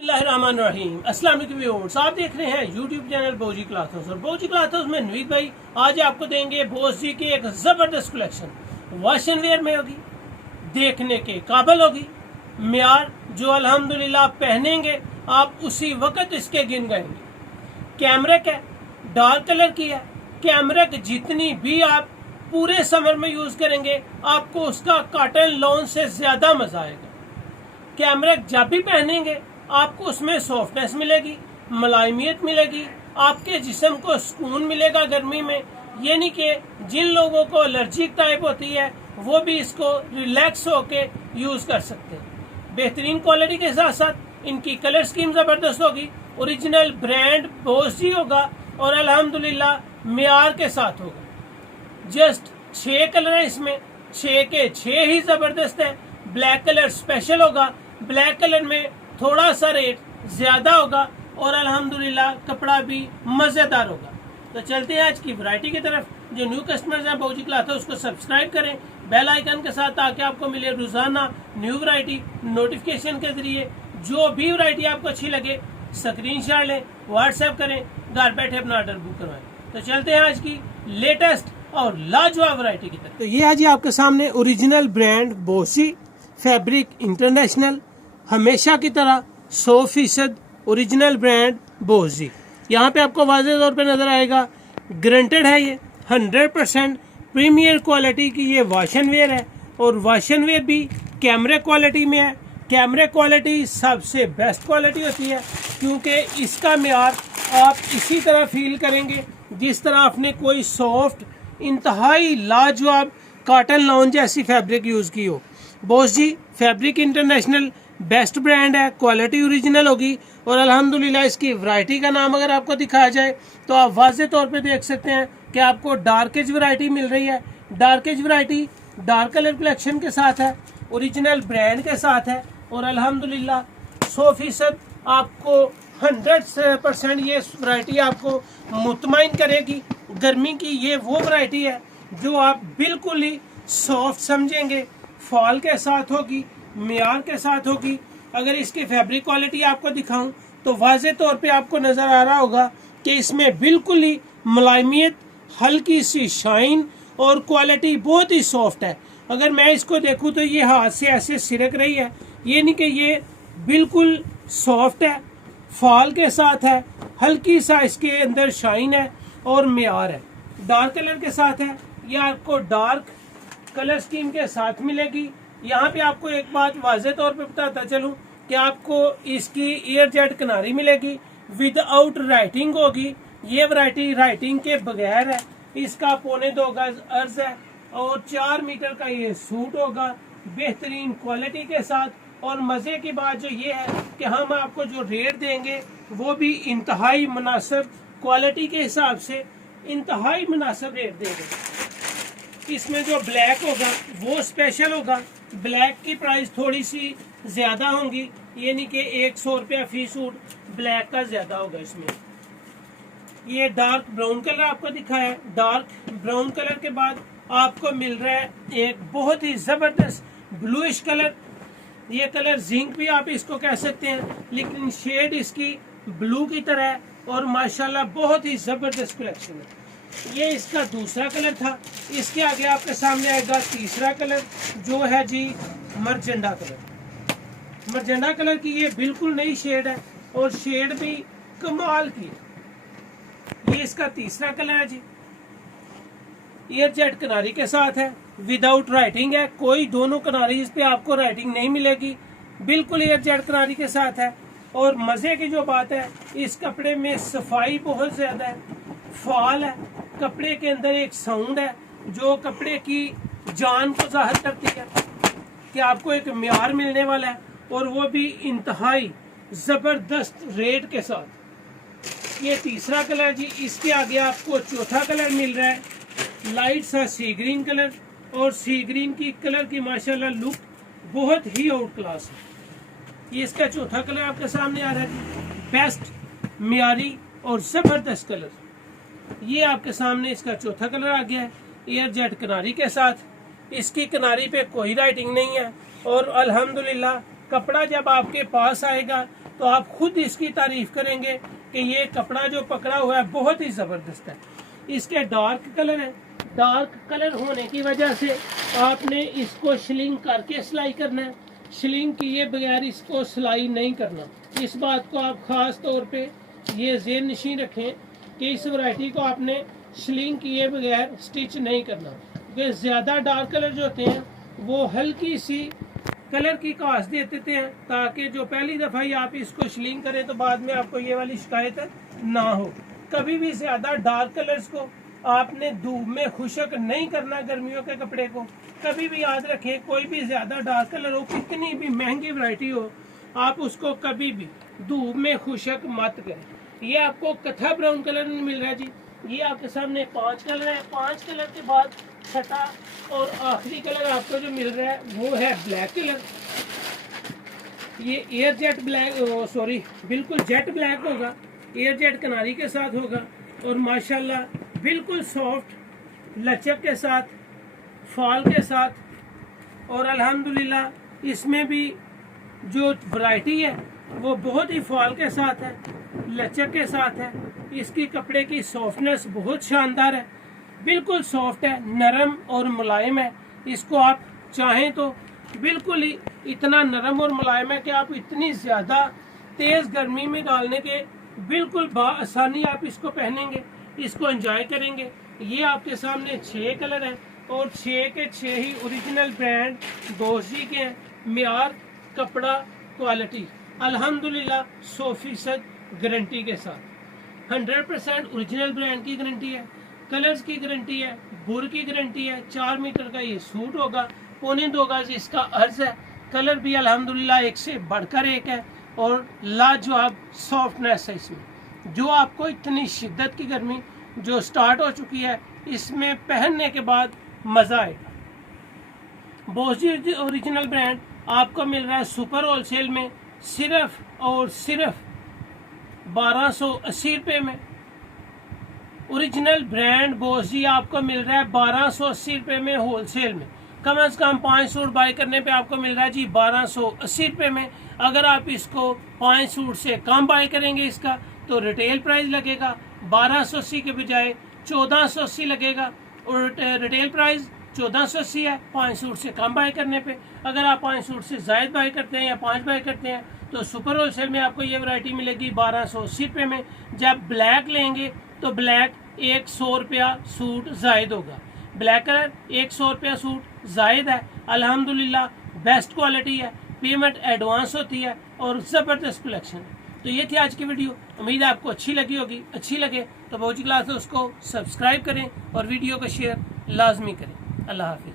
बिस्मिल्लाहिर्रहमानिर्रहीम। अस्सलाम वालेकुम व्यूअर्स, आप देख रहे हैं यूट्यूब चैनल बोजी क्लॉथ हाउस और बोजी क्लॉथ हाउस में नवीद भाई आज आपको देंगे बोस जी की एक जबरदस्त कलेक्शन। वॉशन वेयर में होगी, देखने के काबिल होगी, म्यार जो अल्हम्दुलिल्लाह पहनेंगे आप उसी वक्त इसके गिन गाएंगे। कैमरिक है, डार्क कलर की है। कैमरिक जितनी भी आप पूरे समर में यूज करेंगे आपको उसका कॉटन लॉन से ज्यादा मजा आएगा। कैमरिक जब भी पहनेंगे आपको उसमें सॉफ्टनेस मिलेगी, मुलायमियत मिलेगी, आपके जिस्म को सुकून मिलेगा गर्मी में। ये नहीं कि जिन लोगों को एलर्जिक टाइप होती है वो भी इसको रिलैक्स होके यूज कर सकते हैं। बेहतरीन क्वालिटी के साथ साथ इनकी कलर स्कीम जबरदस्त होगी। ओरिजिनल ब्रांड बोस जी होगा और अल्हम्दुलिल्लाह म्यार के साथ होगा। जस्ट 6 कलर है इसमें, 6 के 6 ही जबरदस्त है। ब्लैक कलर स्पेशल होगा, ब्लैक कलर में थोड़ा सा रेट ज्यादा होगा और अल्हम्दुलिल्लाह कपड़ा भी मजेदार होगा। तो चलते हैं आज की वैरायटी की तरफ। जो न्यू कस्टमर्स हैं बोजी क्लॉथ हाउस उसको सब्सक्राइब करें बेल आइकन के साथ ताकि आपको मिले रोजाना न्यू वैरायटी नोटिफिकेशन के जरिए। जो भी वैरायटी आपको अच्छी लगे स्क्रीनशॉट लें, व्हाट्सएप करें, घर बैठे अपना ऑर्डर बुक करवाएं। तो चलते हैं आज की लेटेस्ट और लाजवाब वैरायटी की तरफ। तो ये आज आपके सामने ओरिजिनल ब्रांड बोसी फैब्रिक इंटरनेशनल, हमेशा की तरह 100% ओरिजिनल ब्रांड बोस जी। यहाँ पे आपको वाज़ेह तौर पे नजर आएगा, ग्रंटेड है ये 100% प्रीमियर क्वालिटी की ये वाशन वेयर है और वाशन वेयर भी कैमरे क्वालिटी में है। कैमरे क्वालिटी सबसे बेस्ट क्वालिटी होती है क्योंकि इसका म्यार आप इसी तरह फील करेंगे जिस तरह आपने कोई सॉफ्ट इंतहाई लाजवाब कॉटन लॉन जैसी फैब्रिक यूज की हो। Bose ji fabric international best brand है, क्वालिटी ओरिजिनल होगी और अल्हम्दुलिल्लाह इसकी वैरायटी का नाम अगर आपको दिखाया जाए तो आप वाज़ेह तौर पे देख सकते हैं कि आपको डार्केज वैरायटी मिल रही है। डार्केज वैरायटी डार्क कलर कलेक्शन के साथ है, ओरिजिनल ब्रांड के साथ है और अल्हम्दुलिल्लाह 100% आपको 100% ये वैरायटी आपको मुतमईन करेगी। गर्मी की ये वो वैरायटी है जो आप बिल्कुल ही सॉफ्ट समझेंगे, फॉल के साथ होगी, म्यार के साथ होगी। अगर इसकी फैब्रिक क्वालिटी आपको दिखाऊं तो वाज़ेह तौर पे आपको नजर आ रहा होगा कि इसमें बिल्कुल ही मुलायमियत, हल्की सी शाइन और क्वालिटी बहुत ही सॉफ्ट है। अगर मैं इसको देखूं तो ये हाथ से ऐसे सिरक रही है, ये नहीं कि ये बिल्कुल सॉफ्ट है, फॉल के साथ है, हल्की सा इसके अंदर शाइन है और म्यार है। डार्क कलर के साथ है, ये आपको डार्क कलर स्कीम के साथ मिलेगी। यहाँ पे आपको एक बात वाज़ेह तौर पे बताता चलूँ कि आपको इसकी एयर जेट किनारी मिलेगी, विदाउट राइटिंग होगी। ये वैरायटी राइटिंग के बगैर है। इसका 1.25 गज अर्ज है और 4 मीटर का ये सूट होगा बेहतरीन क्वालिटी के साथ। और मजे की बात जो ये है कि हम आपको जो रेट देंगे वो भी इंतहाई मुनासिब क्वालिटी के हिसाब से इंतहाई मुनासिब रेट देंगे। इसमें जो ब्लैक होगा वो स्पेशल होगा, ब्लैक की प्राइस थोड़ी सी ज्यादा होंगी, ये नहीं कि 100 रुपया फी सूट ब्लैक का ज्यादा होगा। इसमें ये डार्क ब्राउन कलर आपको दिखाया है, डार्क ब्राउन कलर के बाद आपको मिल रहा है एक बहुत ही जबरदस्त ब्लूइश कलर। ये कलर जिंक भी आप इसको कह सकते हैं लेकिन शेड इसकी ब्लू की तरह है और माशाल्लाह बहुत ही जबरदस्त कलेक्शन है। ये इसका दूसरा कलर था। इसके आगे आपके सामने आएगा तीसरा कलर जो है जी मरजेंडा कलर। मरजेंडा कलर की ये बिल्कुल नई शेड है और शेड भी कमाल की है। ये इसका तीसरा कलर है जी, एयर जेट किनारी के साथ है, विदाउट राइटिंग है। कोई दोनों किनारी इस पे आपको राइटिंग नहीं मिलेगी, बिल्कुल एयर जेट किनारी के साथ है। और मजे की जो बात है इस कपड़े में सफाई बहुत ज्यादा है, फॉल है, कपड़े के अंदर एक साउंड है जो कपड़े की जान को जाहिर करती है कि आपको एक म्यार मिलने वाला है और वो भी इंतहाई जबरदस्त रेट के साथ। ये तीसरा कलर जी। इसके आगे आपको चौथा कलर मिल रहा है, लाइट सा सी ग्रीन कलर और सी ग्रीन की कलर की माशाल्लाह लुक बहुत ही आउट क्लास है। ये इसका चौथा कलर आपके सामने आ रहा है, बेस्ट म्यारी और जबरदस्त कलर। ये आपके सामने इसका चौथा कलर आ गया है, एयर जेट किनारी के साथ। इसकी किनारी पे कोई राइटिंग नहीं है और अल्हम्दुलिल्लाह कपड़ा जब आपके पास आएगा तो आप खुद इसकी तारीफ करेंगे कि ये कपड़ा जो पकड़ा हुआ है बहुत ही जबरदस्त है। इसके डार्क कलर है, डार्क कलर होने की वजह से आपने इसको शिलिंग करके सिलाई करना है, शिलिंग किए बगैर इसको सिलाई नहीं करना। इस बात को आप खास तौर पे ये ज़हन नशीं रखें कि इस वैरायटी को आपने शिलिंग किए बगैर स्टिच नहीं करना, क्योंकि ज़्यादा डार्क कलर जो होते हैं वो हल्की सी कलर की काश दे देते हैं, ताकि जो पहली दफ़ा ही आप इसको शिलिंग करें तो बाद में आपको ये वाली शिकायत ना हो। कभी भी ज़्यादा डार्क कलर्स को आपने धूप में खुशक नहीं करना। गर्मियों के कपड़े को कभी भी याद रखें, कोई भी ज़्यादा डार्क कलर हो, कितनी भी महंगी वैरायटी हो, आप उसको कभी भी धूप में खुशक मत करें। ये आपको कथा ब्राउन कलर में मिल रहा है जी। ये आपके सामने 5 कलर है। 5 कलर के बाद छठा और आखिरी कलर आपको जो मिल रहा है वो है ब्लैक कलर। ये एयर जेट ब्लैक, सॉरी बिल्कुल जेट ब्लैक होगा, एयर जेट कनारी के साथ होगा और माशाल्लाह बिल्कुल सॉफ्ट लचक के साथ, फॉल के साथ। और अल्हम्दुलिल्लाह इसमें भी जो वैरायटी है वो बहुत ही फॉल के साथ है, लचक के साथ है। इसकी कपड़े की सॉफ्टनेस बहुत शानदार है, बिल्कुल सॉफ्ट है, नरम और मुलायम है। इसको आप चाहें तो बिल्कुल ही इतना नरम और मुलायम है कि आप इतनी ज़्यादा तेज़ गर्मी में डालने के बिल्कुल आसानी आप इसको पहनेंगे, इसको एंजॉय करेंगे। ये आपके सामने 6 कलर हैं और 6 के 6 ही ओरिजिनल ब्रांड बोसी के हैं। मियार, कपड़ा, क्वालिटी अल्हम्दुलिल्लाह 100% गारंटी के साथ। 100% ओरिजिनल ब्रांड की गारंटी है, कलर्स की गारंटी है, बुर की गारंटी है। 4 मीटर का ये सूट होगा, 1.25 गज इसका अर्ज है। कलर भी अल्हम्दुलिल्लाह एक से बढ़कर एक है और लाजवाब सॉफ्टनेस है इसमें। जो आपको इतनी शिद्दत की गर्मी जो स्टार्ट हो चुकी है, इसमें पहनने के बाद मज़ा आएगा। बोसी ओरिजिनल ब्रांड आपको मिल रहा है सुपर होलसेल में सिर्फ और सिर्फ 1280 रुपये में। ओरिजिनल ब्रांड बोसी आपको मिल रहा है 1280 रुपये में होलसेल में। कम से कम 5 सूट बाय करने पे आपको मिल रहा है जी 1280 रुपये में। अगर आप इसको 5 सूट से कम बाय करेंगे इसका तो रिटेल प्राइस लगेगा 1280 के बजाय 1480 लगेगा और रिटेल प्राइस 1480 है 5 सूट से कम बाय करने पे। अगर आप 5 सूट से ज़ायद बाय करते हैं या 5 बाय करते हैं तो सुपर होलसेल में आपको ये वैरायटी मिलेगी 1280 रुपये में। जब ब्लैक लेंगे तो ब्लैक 100 रुपया सूट ज़ायद होगा। ब्लैक कलर 100 रुपया सूट ज़ायद है। अल्हम्दुलिल्लाह बेस्ट क्वालिटी है, पेमेंट एडवांस होती है और ज़बरदस्त कलेक्शन है। तो ये थी आज की वीडियो, उम्मीद है आपको अच्छी लगी होगी। अच्छी लगे तो बोजी क्लासेस को सब्सक्राइब करें और वीडियो को शेयर लाजमी करें। अल्लाह हाफिज़।